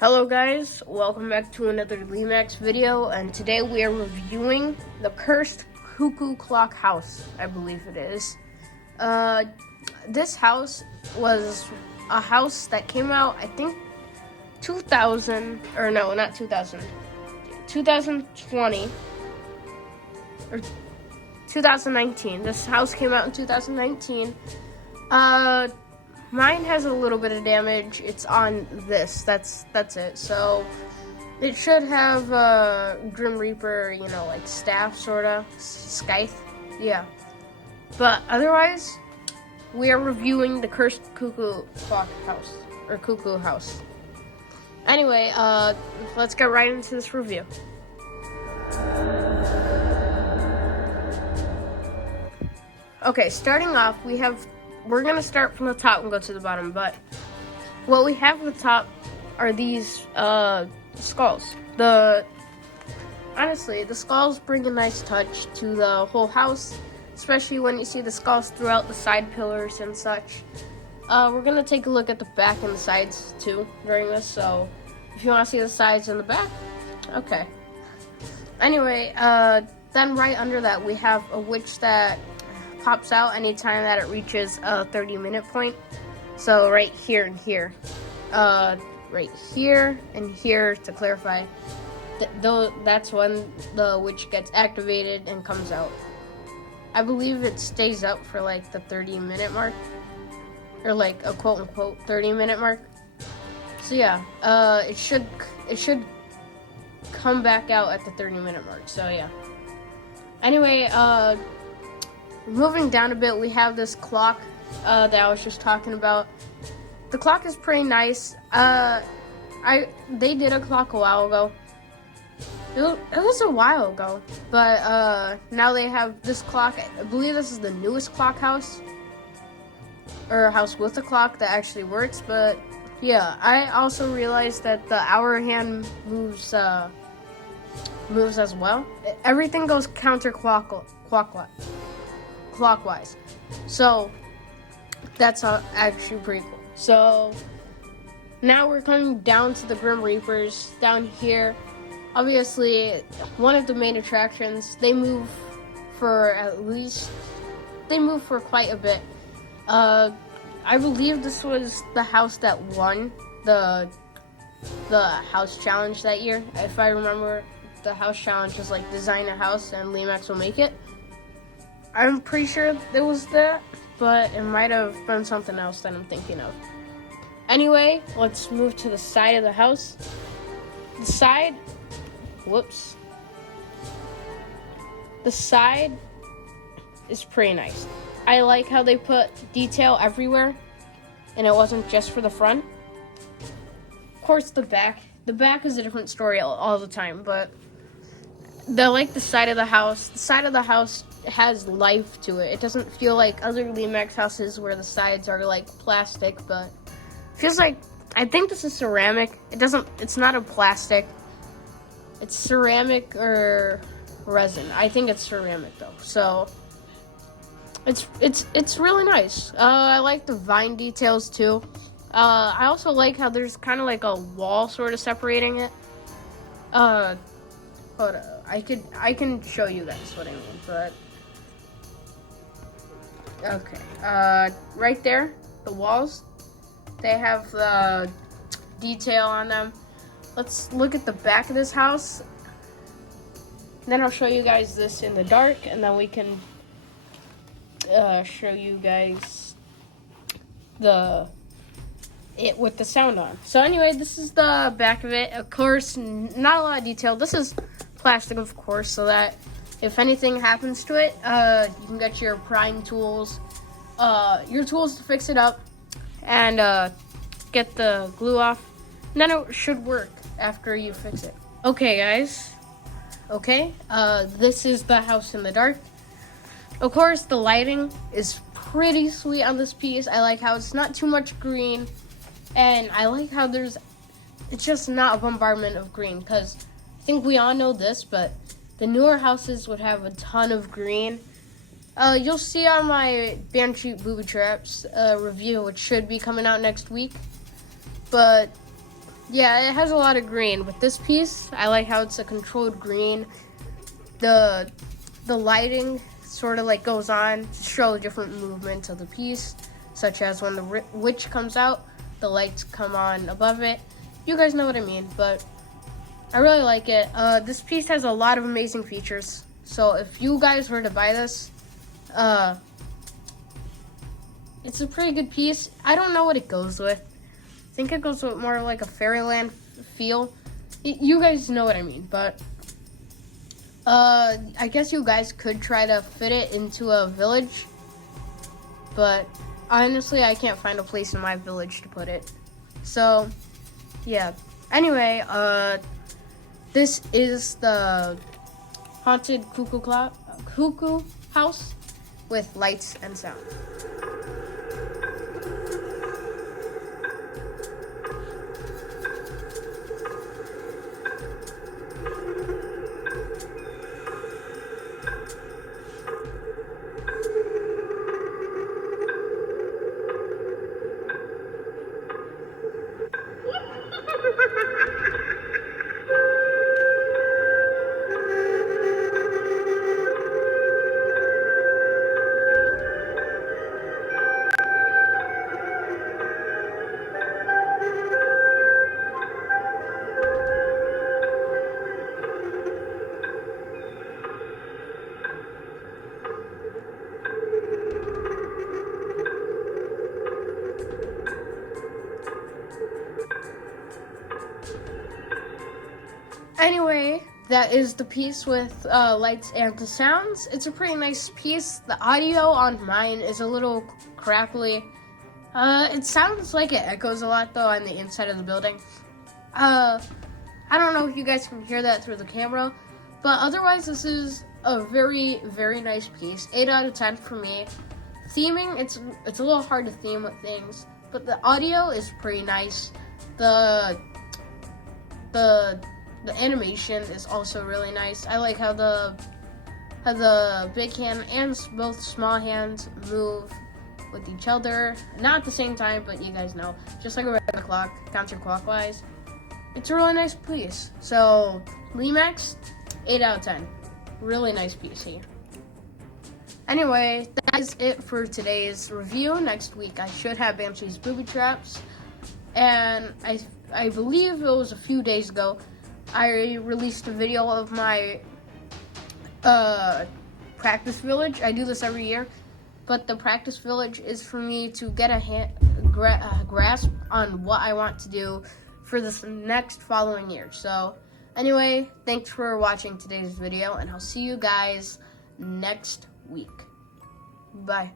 Hello guys, welcome back to another Lemax video, and today we are reviewing the cursed cuckoo clock house, I believe it is. This house was a house that came out, I think, 2000, or no, not 2000, 2020, or 2019. This house came out in 2019. Mine has a little bit of damage. It's on this. That's it. So it should have Grim Reaper, like staff, sorta, scythe. Yeah. But otherwise, we are reviewing the cursed cuckoo clock house or cuckoo house. Anyway, let's get right into this review. Okay, starting off, we're gonna start from the top and go to the bottom, but what we have at the top are these skulls. Honestly, the skulls bring a nice touch to the whole house, especially when you see the skulls throughout the side pillars and such. We're gonna take a look at the back and the sides too during this, so if you want to see the sides and the back, okay. Anyway, then right under that we have a witch that pops out anytime that it reaches a 30-minute point. So right here and here. Right here and here, to clarify. That's when the witch gets activated and comes out. I believe it stays up for like the 30-minute mark. Or like a quote-unquote 30-minute mark. So yeah, it should come back out at the 30-minute mark. So yeah. Anyway, moving down a bit, we have this clock that I was just talking about. The clock is pretty nice. They did a clock a while ago. It was a while ago, but now they have this clock. I believe this is the newest clock house, or a house with a clock that actually works. But yeah, I also realized that the hour hand moves as well. Everything goes clockwise. So that's actually pretty cool. So now we're coming down to the Grim Reapers down here. Obviously, one of the main attractions. They move for quite a bit. I believe this was the house that won the house challenge that year. If I remember, the house challenge was like design a house and Lemax will make it. I'm pretty sure it was that, but it might have been something else that I'm thinking of. Anyway, let's move to the side of the house. The side is pretty nice. I like how they put detail everywhere, and it wasn't just for the front. Of course, the back is a different story all the time, but the side of the house. The side of the house has life to it. It doesn't feel like other Lemax houses where the sides are like plastic, but it feels like, I think this is ceramic. It's not a plastic. It's ceramic or resin. I think it's ceramic though. So it's really nice. I like the vine details too. I also like how there's kind of like a wall sort of separating it. Hold on. I can show you guys what I mean, but okay. Right there, the walls, they have the detail on them. Let's look at the back of this house. Then I'll show you guys this in the dark, and then we can show you guys it with the sound on. So anyway, this is the back of it. Of course, not a lot of detail. This is plastic, of course, so that if anything happens to it, you can get your prying tools, your tools to fix it up, and get the glue off. And then it should work after you fix it. Okay, guys. Okay, this is the house in the dark. Of course, the lighting is pretty sweet on this piece. I like how it's not too much green, and I like how it's just not a bombardment of green, because I think we all know this, but the newer houses would have a ton of green. You'll see on my Banshee Booby Traps review, which should be coming out next week. But Yeah, it has a lot of green. With this piece, I like how it's a controlled green. The lighting sort of like goes on to show different movements of the piece, such as when the witch comes out, the lights come on above it. You guys know what I mean, but I really like it. This piece has a lot of amazing features. So if you guys were to buy this, it's a pretty good piece. I don't know what it goes with. I think it goes with more like a fairyland feel. You guys know what I mean, but I guess you guys could try to fit it into a village, but honestly, I can't find a place in my village to put it. So, yeah. Anyway, this is the haunted cuckoo house with lights and sound. Anyway, that is the piece with lights and the sounds. It's a pretty nice piece. The audio on mine is a little crackly. It sounds like it echoes a lot though on the inside of the building. I don't know if you guys can hear that through the camera, but otherwise this is a very, very nice piece. 8 out of 10 for me. Theming, it's a little hard to theme with things, but the audio is pretty nice. The animation is also really nice. I like how the big hand and both small hands move with each other. Not at the same time, but you guys know. Just like a regular clock, counterclockwise. It's a really nice piece. So, Lemax, 8 out of 10. Really nice piece here. Anyway, that is it for today's review. Next week, I should have Banshee's Booby Traps. And I believe it was a few days ago, I released a video of my practice village. I do this every year, but the practice village is for me to get a grasp on what I want to do for this next following year. So anyway, thanks for watching today's video, and I'll see you guys next week. Bye.